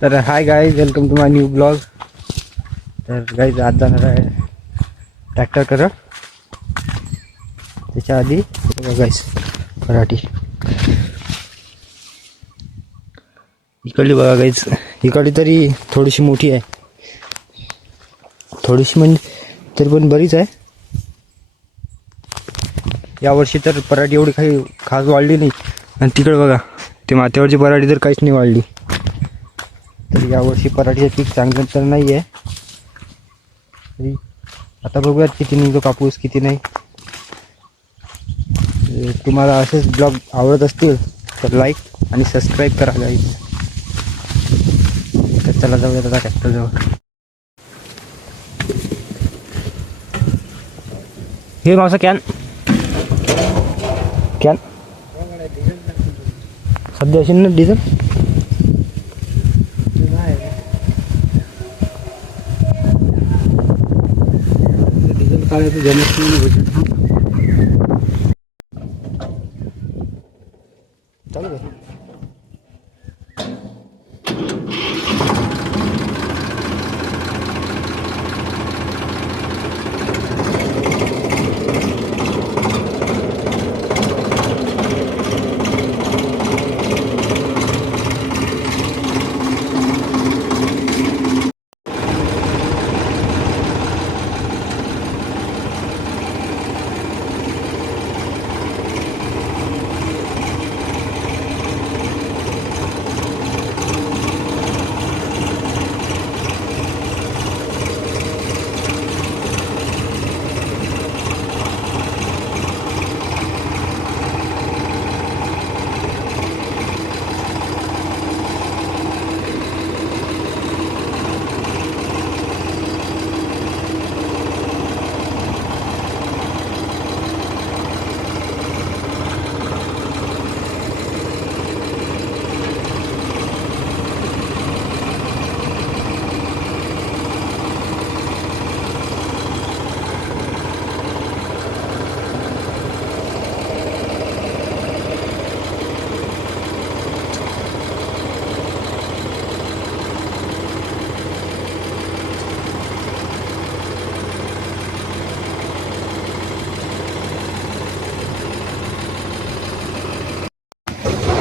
तर hi guys, welcome to my new blog. तर guys आज जाणार आहे ट्रॅक्टर करत. त्याच्या आधी गाईज पराठी इकडली बघा गाईज. इकडली तरी थोडीशी मोठी आहे, थोडीशी म्हणजे तरी पण बरीच आहे. यावर्षी तर पराठी एवढी काही खास वाढली नाही. आणि तिकडे बघा ते माथ्यावरची पराठी तर काहीच नाही वाढली. तर यावर्षी पराठीचं पीक चांगलं तर नाही आहे. तरी आता बघूयात किती निघतो कापूस किती नाही. तुम्हाला असेच ब्लॉग आवडत असतील तर लाईक आणि सबस्क्राईब करा गाईज. तर चला जाऊयात आता ट्रॅक्टरजवळ. हे मावसा कॅन कॅन सध्या असेल ना डिझेल. डिझेल काढायचं जमत नाही. चालू कर.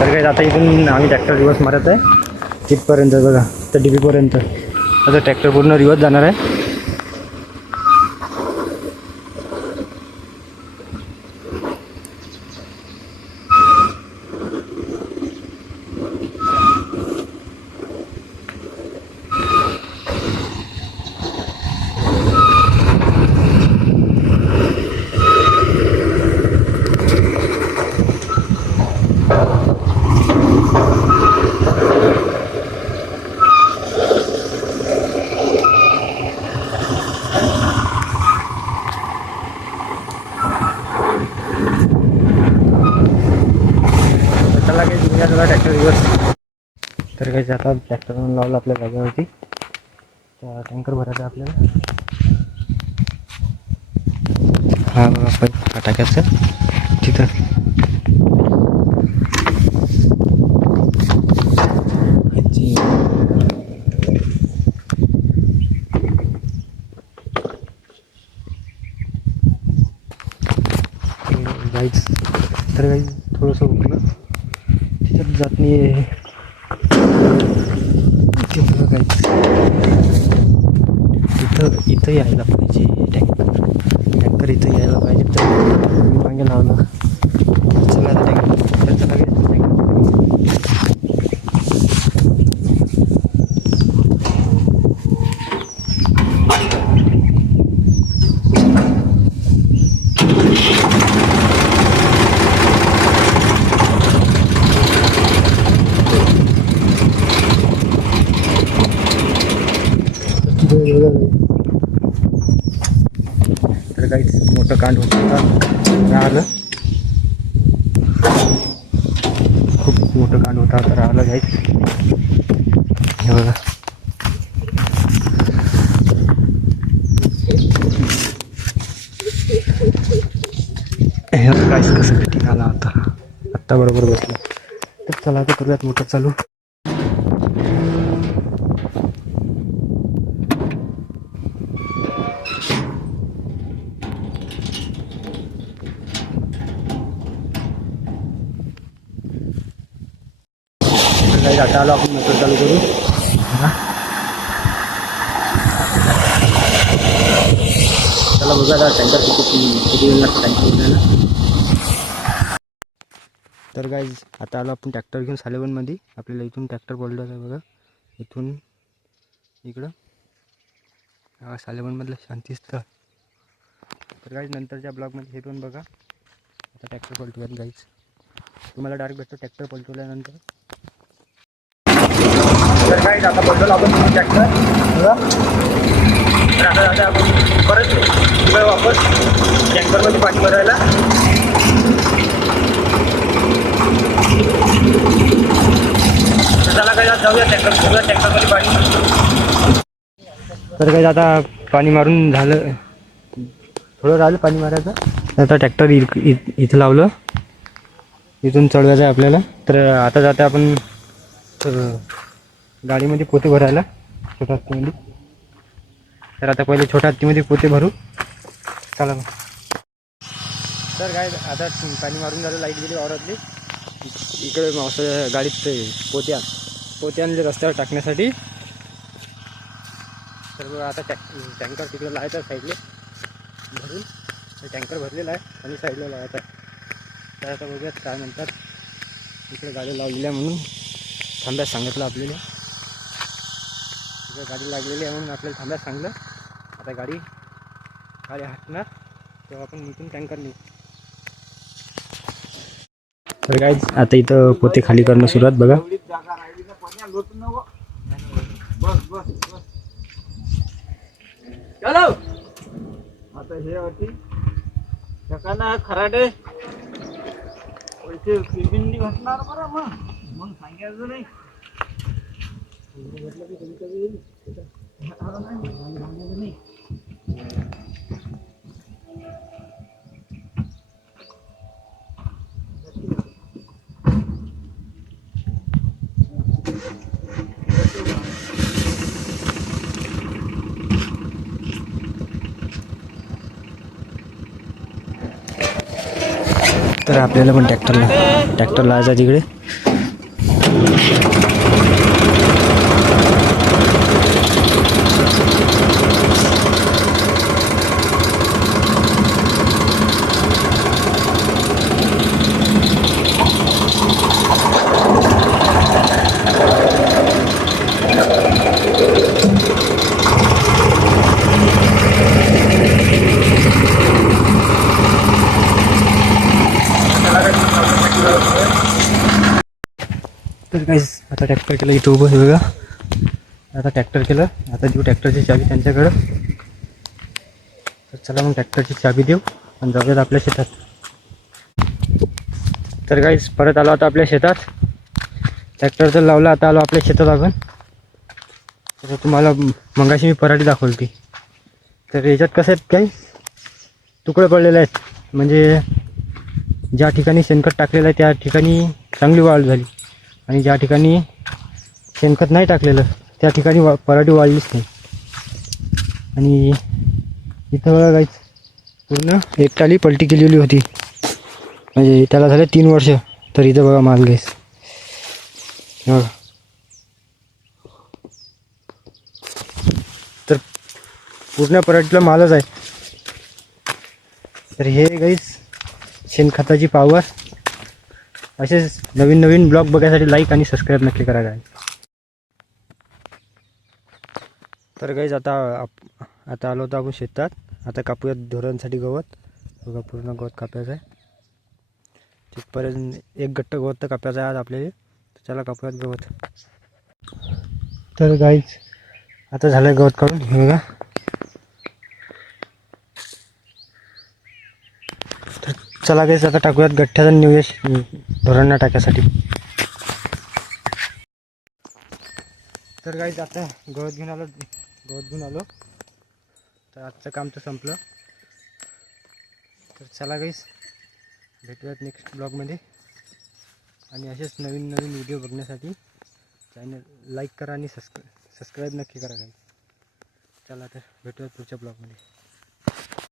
तर काही आता इथून आम्ही ट्रॅक्टर रिवर्स मारत आहे तिथपर्यंत बघा, तर डीपीपर्यंत. आता ट्रॅक्टर पूर्ण रिवर्स जाणार आहे. चला काही दुनिया तुला ट्रॅक्टर रिवर्स. तर काही आता ट्रॅक्टर लावलं आपल्या जागेवरती. त्या टँकर भरायचा आपल्याला. हा बघा पाईप टाकायचं तिथं. गाईज तर गाईज थोडंसं उठलं त्याच्यात जात नाही. गाईज इथं यायला पाहिजे टँकर इथं यायला पाहिजे. तर मागे लावलं. चला आता टँकर चला गाईज. तर काहीच मोठं कांड होत होता राहिलं. खूप मोठं कांड होता आता राहिलं काहीच. हे बघा हे काहीच कसं फिटिंग आला होता. आत्ता बरोबर बसलं. तर चला आता करूयात मोटर चालू. आता आलो आपण मोटर चालू करू. चला बघा आता टँकर किती वेळ लागतो टँकर उचलायला. तर गाईज आता आलो आपण ट्रॅक्टर घेऊन सालेवनमध्ये. आपल्याला इथून ट्रॅक्टर पडलं आहे बघा, इथून इकडं सालेवनमधलं शांतीस्थळ. तर गाईज नंतरच्या ब्लॉगमध्ये हे पण बघा. आता ट्रॅक्टर पलटूयात गाईज, तुम्हाला डायरेक्ट भेटतो ट्रॅक्टर पलटवल्यानंतर. तर गाईज आता पलटवलं आपण ट्रॅक्टर बघा. तर आता आपण परत तिकडे वापस टँकरमध्ये पाणी भरायला. चला काय जाऊया टँकरमध्ये पाणी. तर काय आता पाणी मारून झालं, थोडं राहिलं पाणी मारायचं. आता ट्रॅक्टर इथं लावलं, इथून चढवायचं आहे आपल्याला. तर आता जाता आपण गाडीमध्ये पोते भरायला छोट्या हत्तीमध्ये. तर आता पहिले छोट्या हत्तीमध्ये पोते भरू. चला मग. तर काय आता पाणी मारून झालं, लाईट गेली वावरातली. इकडे असं गाडीत पोते आणले रस्त्यावर टाकण्यासाठी. तर आता टँकर तिकडे लावायचा आहे साईडले भरून. टँकर भरलेला आहे आणि साईडला लावायचा आहे. तर आता बघूयात काय म्हणतात. इकडे गाडी लावलेली आहे म्हणून थांब्यास सांगितलं आपल्याला. इकडे गाडी लागलेली आहे म्हणून आपल्याला थांब्यास सांगलं. आता गाडी हटणार तेव्हा आपण इथून टँकर नेऊ. तर गाईज आता इथं पोते खाली करणं सुरुवात बघा. आता हे होती सकाळला खराडे पैसे पेमेंट घटणार बरं. मग सांगायचं नाही. तर आपल्याला पण ट्रॅक्टर लावायचा तिकडे. तर काहीच आता ट्रॅक्टर केलं इथं उभं बघा. आता ट्रॅक्टर केलं, आता देऊ ट्रॅक्टरची चाबी त्यांच्याकडं. तर चला मग ट्रॅक्टरची चाबी देऊ आणि जाऊयात आपल्या शेतात. तर काहीच परत आलो आता आपल्या शेतात. ट्रॅक्टर तर लावलं, आता आलो आपल्या शेतात आपण. तर तुम्हाला मगाशी मी पराठी दाखवली. तर याच्यात कसं आहेत काही तुकडे पडलेले आहेत. म्हणजे ज्या ठिकाणी शेणखत टाकलेलं आहे त्या ठिकाणी चांगली वाढ झाली आणि ज्या ठिकाणी शेणखत नाही टाकलेलं त्या ठिकाणी पराठी वाढलीच नाही. आणि इथं बघा गाईच पूर्ण एक टाली पलटी केलेली होती, म्हणजे त्याला झाले 3 वर्ष. तर इथं बघा माल गाईस बघा. तर पूर्ण पराठीला मालच आहे. तर हे गाईस शेणखताची पावर. असेच नवीन नवीन ब्लॉग बघायसाठी लाईक आणि सबस्क्राईब नक्की करा गाईस. तर गाईस आता आलो होतो आपण शेतात. आता कापूयात ढोरांसाठी गवत बघा. पूर्ण गवत कापायचं आहे. तिथपर्यंत एक गट्ट गवत तर कापायचं आहे आज आपल्याला. चला कापूयात गवत. तर गाईस आता झालं गवत काढून हे बघा. तर चला गाईस आता टाकूयात गठ्ठ्याचा निवेश ढोरांना टाकायसाठी. तर गाईस आता गवत घेऊन आलो. तर आजचं काम तर संपलं. तर चला गाईस भेटूयात नेक्स्ट ब्लॉगमध्ये. आणि असेच नवीन नवीन व्हिडिओ बघण्यासाठी चॅनल लाईक करा आणि सबस्क्राईब नक्की करा गाईस. चला तर भेटूयात पुढच्या ब्लॉगमध्ये.